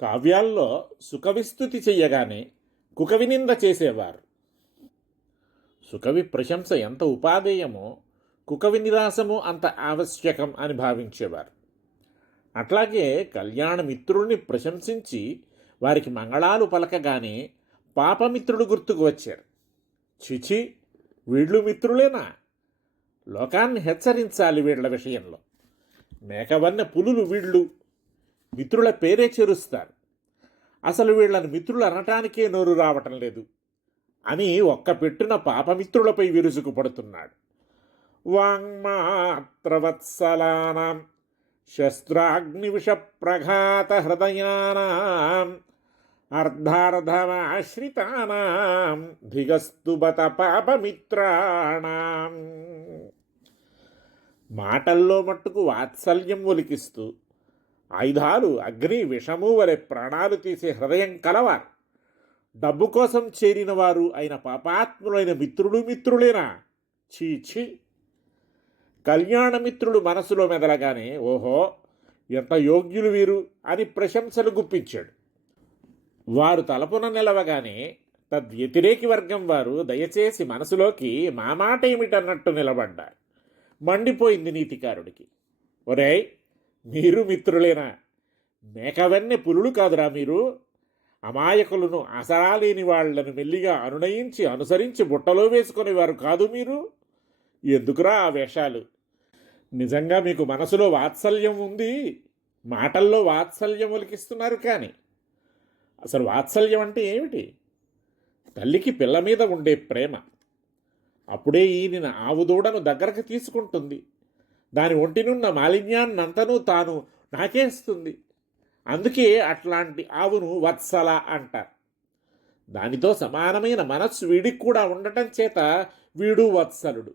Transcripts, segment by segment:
కావ్యాల్లో సుఖవిస్తుతి చెయ్యగానే కుకవినింద చేసేవారు. సుకవి ప్రశంస ఎంత ఉపాదేయమో కుకవి నిరాశము అంత ఆవశ్యకం అని భావించేవారు. అట్లాగే కళ్యాణ మిత్రుడిని ప్రశంసించి వారికి మంగళాలు పలకగానే పాపమిత్రుడు గుర్తుకు వచ్చారు. చిచి వీళ్ళు మిత్రులేనా? లోకాన్ని హెచ్చరించాలి వీళ్ళ విషయంలో. మేకవన్న పులులు వీళ్ళు. మిత్రుల పేరే చేరుస్తారు. అసలు వీళ్ళని మిత్రులు అనటానికే నోరు రావటం లేదు అని ఒక్క పెట్టున పాపమిత్రులపై విరుచుకు పడుతున్నాడు వాంగ్మాత్రవత్సలానాం శస్త్రాగ్నివిష ప్రఘాత హృదయానాం అర్ధార్ధమాశ్రితానాం ధిగస్తుబత పాపమిత్రాణం. మాటల్లో మట్టుకు వాత్సల్యం ఒలికిస్తూ ఆయుధాలు అగ్ని విషము వలె ప్రాణాలు తీసే హృదయం కలవారు. డబ్బు కోసం చేరిన వారు అయిన పాపాత్ములైన మిత్రుడు మిత్రులేనా? చీ ఛీ కళ్యాణమిత్రుడు మనసులో మెదలగానే ఓహో ఎంత యోగ్యులు వీరు అని ప్రశంసలు గుప్పించాడు. వారు తలపున నిలవగానే తద్వ్యతిరేకి వర్గం వారు దయచేసి మనసులోకి మా మాట ఏమిటన్నట్టు నిలబడ్డారు. మండిపోయింది నీతికారుడికి. ఒరేయ్ మీరు మిత్రులేనా? మేకవెన్నె పులులు కాదురా మీరు. అమాయకులను అసరాలేని వాళ్ళను మెల్లిగా అనునయించి అనుసరించి బుట్టలో వేసుకునేవారు కాదు మీరు. ఎందుకురా ఆ వేషాలు? నిజంగా మీకు మనసులో వాత్సల్యం ఉంది. మాటల్లో వాత్సల్యం ఒలికిస్తున్నారు కానీ. అసలు వాత్సల్యం అంటే ఏమిటి? తల్లికి పిల్ల మీద ఉండే ప్రేమ. అప్పుడే ఈయన ఆవుదూడను దగ్గరకు తీసుకుంటుంది. దాని ఒంటినున్న మాలిన్యాన్నంతనూ తాను నాకేస్తుంది. అందుకే అట్లాంటి ఆవును వత్సల అంటారు. దానితో సమానమైన మనస్సు వీడికి కూడా ఉండటం చేత వీడు వత్సలుడు.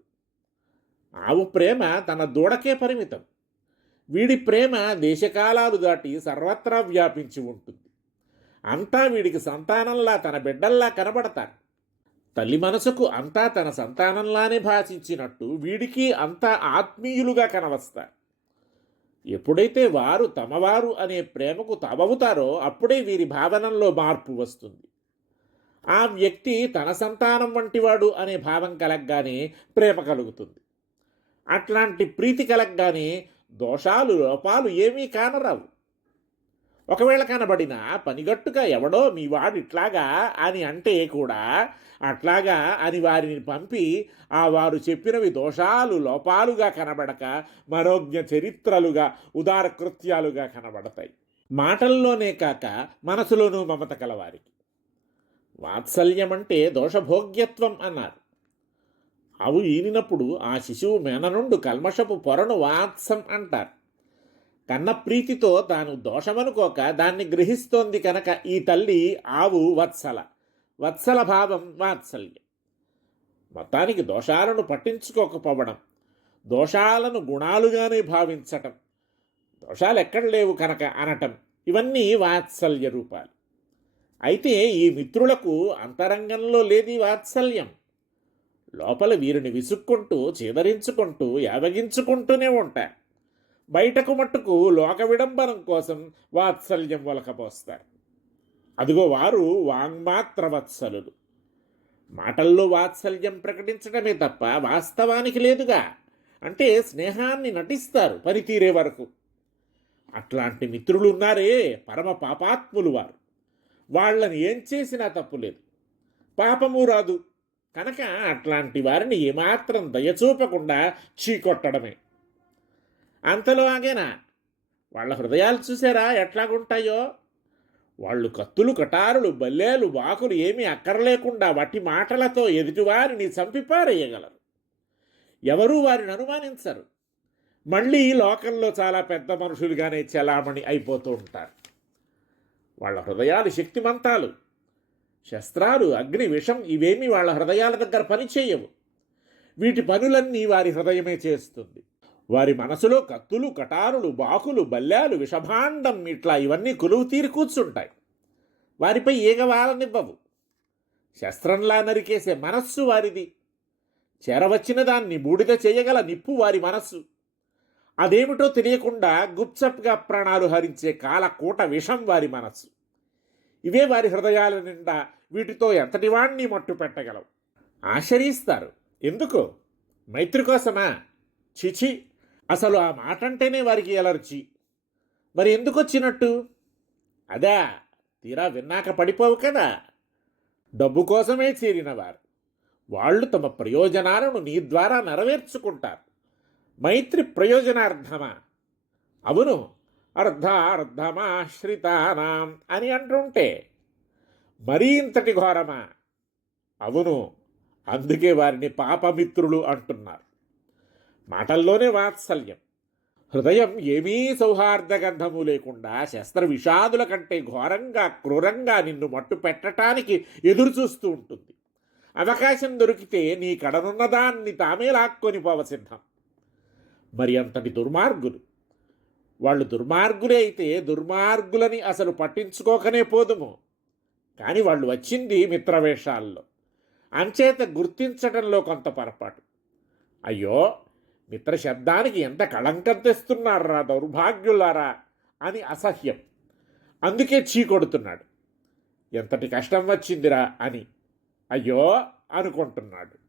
ఆవు ప్రేమ తన దూడకే పరిమితం. వీడి ప్రేమ దేశకాలాలు దాటి సర్వత్రా వ్యాపించి ఉంటుంది. అంతా వీడికి సంతానంలా తన బిడ్డల్లా కనబడతారు. తల్లి మనసుకు అంతా తన సంతానంలానే భాషించినట్టు వీడికి అంతా ఆత్మీయులుగా కనవస్తారు ఎప్పుడైతే వారు తమవారు అనే ప్రేమకు తమవుతారో అప్పుడే వీరి భావనల్లో మార్పు వస్తుంది. ఆ వ్యక్తి తన సంతానం వంటివాడు అనే భావం కలగ్గానే ప్రేమ కలుగుతుంది. అట్లాంటి ప్రీతి కలగ్గానే దోషాలు లోపాలు ఏమీ కానరావు. ఒకవేళ కనబడినా పనిగట్టుగా ఎవడో మీ వాడు ఇట్లాగా అని అంటే కూడా అట్లాగా అని వారిని పంపి ఆ వారు చెప్పినవి దోషాలు లోపాలుగా కనబడక మరోజ్ఞ చరిత్రలుగా ఉదార కృత్యాలుగా కనబడతాయి. మాటల్లోనే కాక మనసులోనూ మమత కలవారికి. వాత్సల్యం అంటే దోషభోగ్యత్వం అన్నారు. అవు ఈనినప్పుడు ఆ శిశువు మేననుండు కల్మషపు పొరను వాత్సం అంటారు. కన్న ప్రీతితో తాను దోషమనుకోక దాన్ని గ్రహిస్తోంది కనుక ఈ తల్లి ఆవు వత్సల. వత్సల భావం వాత్సల్యం. మొత్తానికి దోషాలను పట్టించుకోకపోవడం దోషాలను గుణాలుగానే భావించటం దోషాలు ఎక్కడ లేవు కనుక అనటం ఇవన్నీ వాత్సల్య రూపాలు. అయితే ఈ మిత్రులకు అంతరంగంలో లేది వాత్సల్యం. లోపల వీరిని విసుక్కుంటూ చీదరించుకుంటూ యావగించుకుంటూనే ఉంటారు. బయటకు మట్టుకు లోక విడంబనం కోసం వాత్సల్యం వలకపోస్తారు అదిగో వారు వాంగ్మాత్రవత్సలులు. మాటల్లో వాత్సల్యం ప్రకటించడమే తప్ప వాస్తవానికి లేదుగా. అంటే స్నేహాన్ని నటిస్తారు పనితీరే వరకు. అట్లాంటి మిత్రులు ఉన్నారే పరమ పాపాత్ములు వారు. వాళ్ళని ఏం చేసినా తప్పు లేదు. పాపము రాదు. కనుక అట్లాంటి వారిని ఏమాత్రం దయచూపకుండా చీకొట్టడమే. అంతలో ఆగేనా? వాళ్ళ హృదయాలు చూసారా ఎట్లాగుంటాయో వాళ్ళు కత్తులు కటారులు బల్లేలు బాకులు ఏమీ అక్కర్లేకుండా వట్టి మాటలతో ఎదుటివారిని చంపిపారేయగలరు. ఎవరూ వారిని అనుమానించరు. మళ్ళీ లోకంలో చాలా పెద్ద మనుషులుగానే చలామణి అయిపోతూ ఉంటారు. వాళ్ళ హృదయాలు శక్తిమంతాలు. శస్త్రాలు అగ్ని విషం ఇవేమీ వాళ్ళ హృదయాల దగ్గర పనిచేయవు. వీటి పనులన్నీ వారి హృదయమే చేస్తుంది. వారి మనసులో కత్తులు కటారులు బాకులు బల్లాలు విషభాండం ఇట్లా ఇవన్నీ కొలువు తీరి కూర్చుంటాయి. వారిపై ఏగవాలనివ్వవు. శస్త్రంలా నరికేసే మనస్సు వారిది. చేరవచ్చిన దాన్ని బూడిద చేయగల నిప్పు వారి మనస్సు. అదేమిటో తెలియకుండా గుప్చప్గా ప్రాణాలు హరించే కాలకూట విషం వారి మనస్సు. ఇవే వారి హృదయాల నిండా వీటితో ఎంతటి వాణ్ణి మట్టు పెట్టగలవు? ఆశ్రయిస్తారు ఎందుకు? మైత్రి కోసమా? చిచి అసలు ఆ మాట అంటేనే వారికి ఎలర్జీ. మరి ఎందుకు వచ్చినట్టు అదా తీరా విన్నాక పడిపోవు కదా. డబ్బు కోసమే చేరినవారు. వాళ్ళు తమ ప్రయోజనాలను నీ ద్వారా నెరవేర్చుకుంటారు. మైత్రి ప్రయోజనార్థమా? అవును అర్ధార్థమాశ్రితానాం అని అంటుంటే మరీ ఇంతటి ఘోరమా? అవును అందుకే వారిని పాపమిత్రులు అంటున్నారు. మాటల్లోనే వాత్సల్యం. హృదయం ఏమీ సౌహార్దగంధము లేకుండా శస్త్ర విషాదుల కంటే ఘోరంగా క్రూరంగా నిన్ను మట్టు పెట్టటానికి ఎదురుచూస్తూ ఉంటుంది. అవకాశం దొరికితే నీ కడనున్నదాన్ని తామే లాక్కొని పోవ సిద్ధం. మరి అంతటి దుర్మార్గులు. వాళ్ళు దుర్మార్గులే అయితే దుర్మార్గులని అసలు పట్టించుకోకనే పోదుము. కానీ వాళ్ళు వచ్చింది మిత్రవేషాల్లో. అంచేత గుర్తించటంలో కొంత పొరపాటు. అయ్యో మిత్ర శబ్దానికి ఎంత కళంకం తెస్తున్నారా దౌర్భాగ్యులారా అని అసహ్యం. అందుకే చీకొడుతున్నాడు ఎంతటి కష్టం వచ్చిందిరా అని. అయ్యో అనుకుంటున్నాడు.